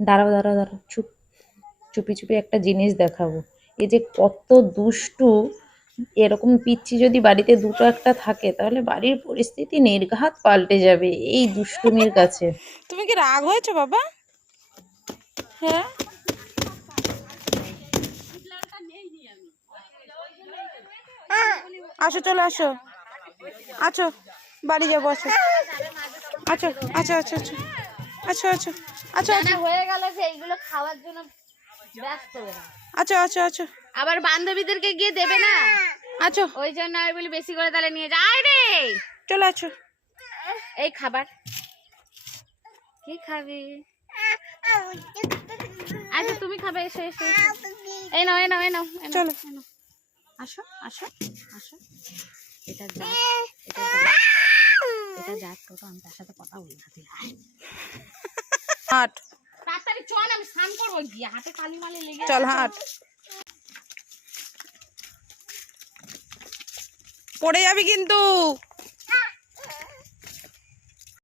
দাঁড়াও দাঁড়াও দাঁড়াও, চুপ। চুপি চুপি একটা জিনিস দেখাবো। এই যে কত দুষ্টু, এরকম পিচ্ছি যদি বাড়িতে দুটো একটা থাকে তাহলে বাড়ির পরিস্থিতি নির্ঘাত পাল্টে যাবে এই দুষ্টুমির কাছে। তুমি কি রাগ হয়েছো বাবা? হ্যাঁ, আসো, চলে আসো, আছো, বাড়ি যাবো, আছো, আছো, আচ্ছা, আচ্ছা, আচ্ছা, আচ্ছা, আচ্ছা, আচ্ছা, আচ্ছা, হয়ে গেল যে এইগুলো খাওয়ার জন্য ব্যস্ত ওরা। আচ্ছা, আচ্ছা, আচ্ছা, আবার বান্ধবীদেরকে গিয়ে দেবে না, আচ্ছা, ওই জন্য আমি বলি বেশি করে তাহলে নিয়ে যা। আয় রে, চলে আছো। এই খাবার কি খাবি? আচ্ছা তুমি খাবে, এসো এসো এসো। এই নাও এই নাও এই নাও এই নাও, চলো। এই নাও। আসো আসো আসো। এটা যা, এটা যা, এটা যা টোটো, আমি তার সাথে কথা বলি না, তুই আয়। হাট, তাড়াতাড়ি চল, আমি স্নান করবো গিয়ে, হাতে কালি মালি লেগে চল, আছে। হাট, পড়ে যাবি কিন্তু।